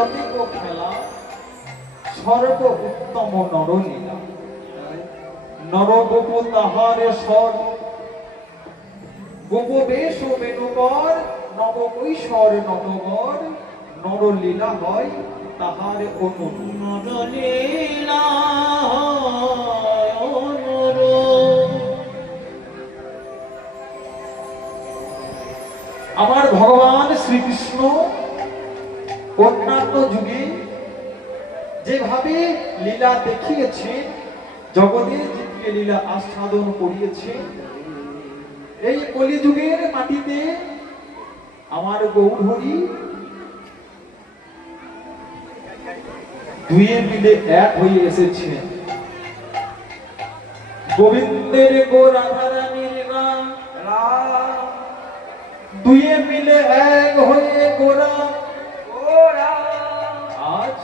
যতিক খেলা সর্ব উত্তম নরলীলা। নরগোপ তাহারে স্বর গোপবেশ ও বেণুকর নব কৈশোর নটবর নরলীলা হয় তাহার অনুরূপ। নরলীলা আমার ভগবান শ্রীকৃষ্ণ অন্যান্য যুগে যেভাবে লীলা দেখিয়েছেন, জগতের জীবকে লীলা আস্বাদন করিয়েছেন, এই কলিযুগের মাটিতে আমার গৌরহরি দুয়ে মিলে এক হয়ে এসেছেন। গোবিন্দের গো রাধারানীর রাম দুয়ে মিলে এক হয়ে গোরা আজ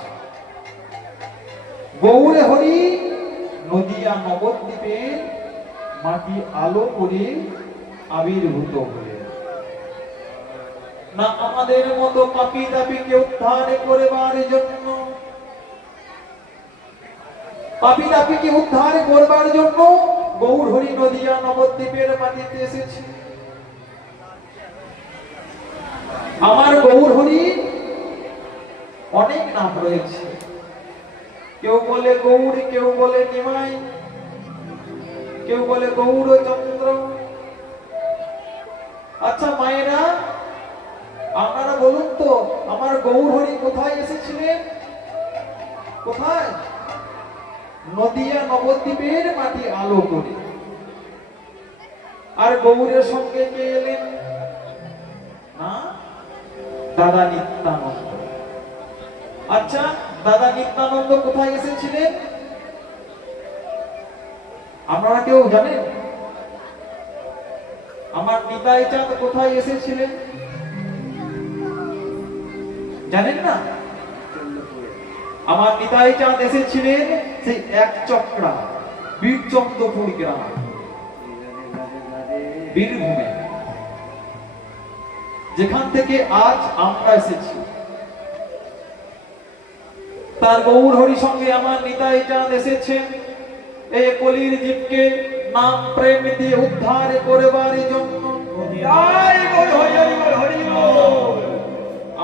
গৌর হরি নদিয়া নবদ্বীপে মাটি আলো করে আবির্ভূত হয়ে না আমাদের মতো পাপি তাপিকে উদ্ধার করবার জন্য, পাপি তাপিকে উদ্ধার করবার জন্য গৌর হরি নদিয়া নবদ্বীপের মাটিতে এসেছে। আমার গৌর হরি অনেক নাম রয়েছে, কেউ বলে গৌর, কেউ বলে নিমাই, কেউ বলে গৌরচন্দ্র। আচ্ছা মায়েরা, আপনারা বলুন তো আমার গৌর হরি কোথায় এসেছিলেন? কোথায়? নদিয়া নবদ্বীপের মাটি আলো করে। আর গৌরের সঙ্গে কে এলেন? না, দাদা নিত্যানন্দ। আচ্ছা, দাদা নিত্যানন্দ কোথায় এসেছিলেন? আপনারা কেউ জানেন? আমার নিতাই চাঁদ কোথায় এসেছিলেন? জানেন না? আমার নিতাই চাঁদ এসেছিলেন সেই এক চক্রা বীরচন্দ্রপুর গ্রাম, বীরভূমে, যেখান থেকে আজ আমরা এসেছি। তার গৌর হরি সঙ্গে আমার নিতাই চাঁদ এসেছেন এই কলির জীবকে নাম প্রেম দিয়ে উদ্ধার করবার জন্য।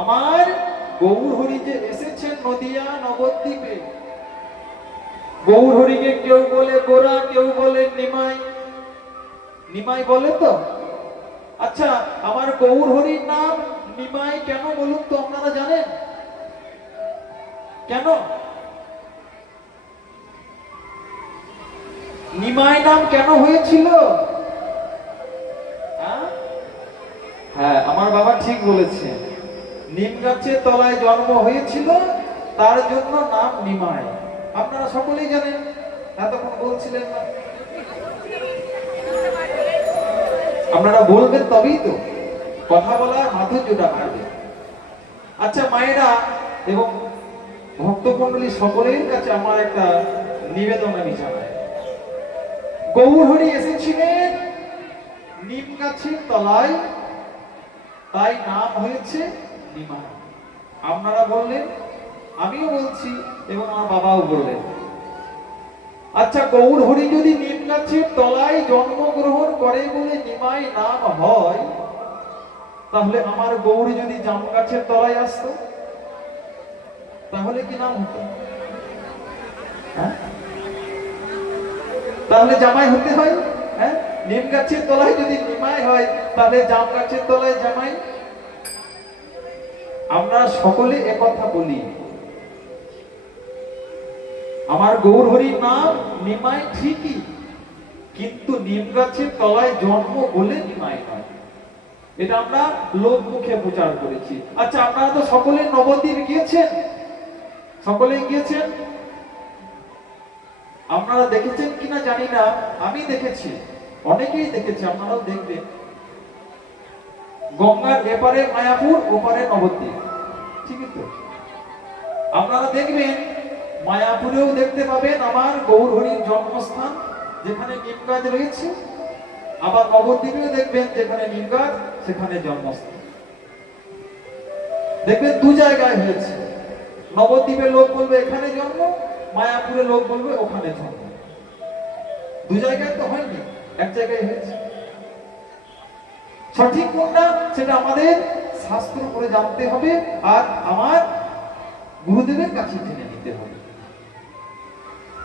আমার গৌর হরি যে এসেছেন নদিয়া নবদ্বীপে, গৌর হরিকে কেউ বলে গোরা, কেউ বলে নিমাই। নিমাই বলে তো? আচ্ছা, আমার গৌর হরির নাম নিমাই কেন বলুন তো, আপনারা জানেন কেন নিমাই নাম কেন হয়েছিল? হ্যাঁ, আমার বাবা ঠিক বলেছে, নিম গাছের তলায় জন্ম হয়েছিল, তার জন্য নাম নিমাই। আপনারা সকলেই জানেন, এতক্ষণ বলছিলেন না। আপনারা বলবেন তবেই তো কথা বলার মাধুর্যটা বাড়বে। আচ্ছা মায়েরা এবং ভক্তমণ্ডলী সকলের কাছে আমার একটা নিবেদন আমি জানাই। গৌর হরি এসেছিলেন নিম গাছের তলায়, তাই নাম হয়েছে নিমাই। আপনারা বললেন, আমিও বলছি, এবং আমার বাবাও বললেন। আচ্ছা, গৌর হরি যদি নিম গাছের তলায় জন্মগ্রহণ করে বলে নিমাই নাম হয়, তাহলে আমার গৌরী যদি জাম গাছের তলায় আসতো তাহলে কি নাম হতো? হ্যাঁ, তাহলে জামাই হতে হয়। হ্যাঁ, নিম গাছের তলায় যদি নিমাই হয় তাহলে জাম গাছের তলায় জামাই। আমরা সকলে একথা বলি, আমার গৌর হরির নাম নিমাই ঠিকই, কিন্তু নিম গাছের তলায় জন্ম বলে নিমাই নয়। এটা আমরা লোক মুখে প্রচার করেছি। আচ্ছা, আপনারা তো সকলে নবদ্বীপ গিয়েছেন, সকলে গিয়েছেন। আপনারা দেখেছেন কিনা জানি না, আমি দেখেছি, অনেকেই দেখেছে, আপনারাও দেখবেন। গঙ্গার এপারে মায়াপুর, ওপারে নবদ্বীপ, ঠিকই তো? আপনারা দেখবেন মায়াপুরেও দেখতে পাবেন আমার গৌর হরির জন্মস্থান, যেখানে নিম গাছ রয়েছে। আবার নবদ্বীপেও দেখবেন যেখানে নিম গাছ, সেখানে জন্মস্থান। দেখবেন দু জায়গায় হয়েছে। নবদ্বীপের লোক বলবে এখানে জন্ম, মায়াপুরের লোক বলবে ওখানে জন্ম। দু জায়গায় তো হয়নি, এক জায়গায় হয়েছে। সঠিক কোনটা সেটা আমাদের শাস্ত্র করে জানতে হবে, আর আমার গুরুদেবের কাছে জেনে নিতে হবে।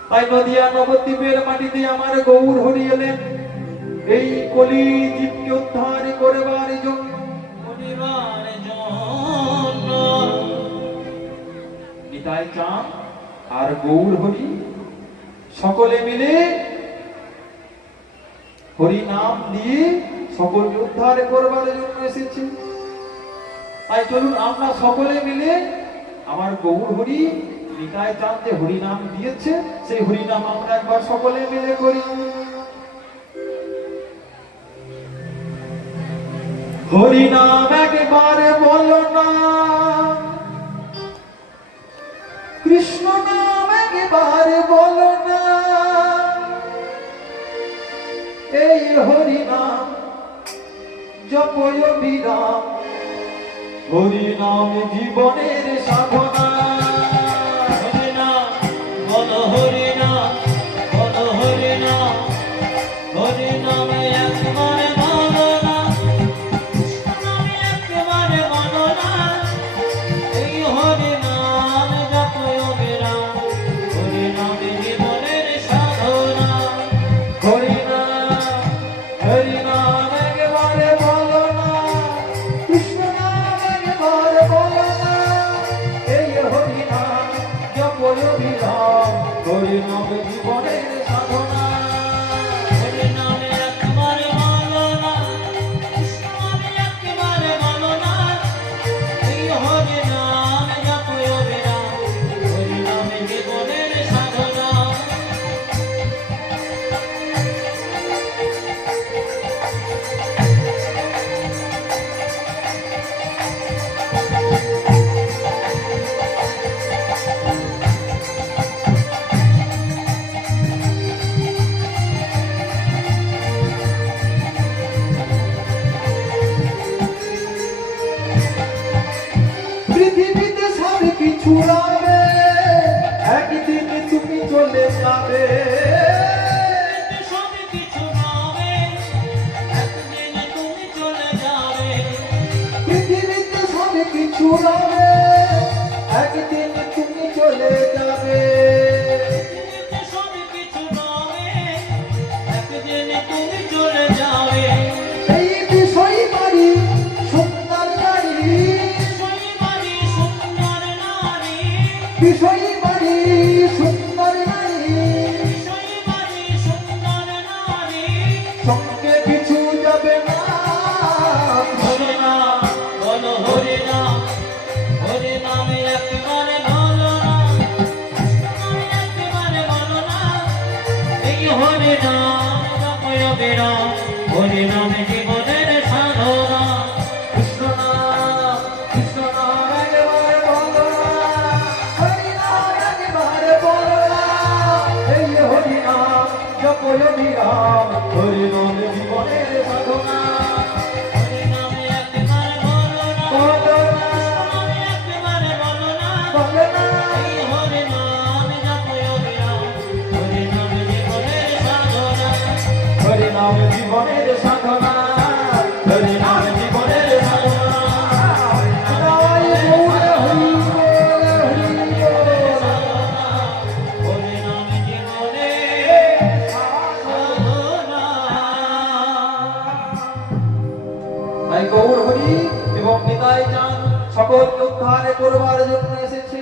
তাই নদিয়া নবদ্বীপের মাটিতে আমার গৌর হরি এলেন এই কলি জীবকে উদ্ধার করবার জন্য। করিবার জন্য নিতাই চাঁদ আর গৌর হরি সকলে মিলে হরি নাম দিয়ে সকলকে উদ্ধার করবার জন্য এসেছে। তাই চলুন আমরা সকলে মিলে আমার গৌর হরি নিতাই চাঁদ যে হরি নাম দিয়েছে সেই হরি নাম আমরা একবার সকলে মিলে করি। হরি নাম একবারে বলো না, কৃষ্ণ নাম একবারে বলো না, এই হরি নাম জপয় বিরাম, হরি নাম জীবনের সাধনা। হরি নাম বলো, হরি নাম বলো, হরি নাম, হরি নামে একবারে বলো না, কৃষ্ণ নামে একবারে বলো না, এই হরি নাম জপয় বিরাম, হরি নামে জীবনের সাধনা। হরি নাম, হরি নাম একবারে বলো না, কৃষ্ণ নাম একবারে বলো না, এই হরি নাম জপয় বিরাম, হরি নাম জীবনের সাধনা। হরি নামে একবারে বলো না, কৃষ্ণ নামে একবারে বলো না, এই হরি নাম জপয় বিরাম, হরি নামে জীবনের সাধনা। পৃথিবীতে সব কিছু রবে, একদিন তুমি চলে যাবে। সব কিছু হবে, একদিন তুমি চলে যাবে। পৃথিবীতে সব কিছু রবে, একদিন তুমি চলে যাবে। পৃথিবীতে সব কিছু হবে, একদিন তুমি চলে যাবে। এই বিষয় বাড়ি সুন্দর নারী, শৈবালী সুন্দর নারী, বিষয় বাড়ি সুন্দর নারী, শৈবালী সুন্দর নারী। সঙ্গে কিছু যাবে না। হরি নাম বলো, হরি নাম, হরি নামে একবারে বলো না, কৃষ্ণ নামে একবারে বলো না, এই হরি নাম জপয় বিরাম, হরি নামে জীবনের সাধনা। কৃষ্ণ নাম, কৃষ্ণ নাম একবার বলো না, হরি নাম একবার বলো না, এই হরি নাম জপয় বিরাম, হরি নাম জীবনের সাধনা। হরি নামে একবারে বলো না, বলো না, কৃষ্ণ নামে একবারে বলো না, বলো না, এই হরি নাম জপয় বিরাম, হরি নামে জীবনের সাধনা। হরি নাম জীবনের সাধনা, হরি নাম জীবনের সাধনা। জয় গৌর হরি বল, হরি বল। হরি নামে জীবনের সাধনা। তাই গৌর হরি এবং নিতাই চাঁদ সকলকে উদ্ধার করবার জন্য এসেছে।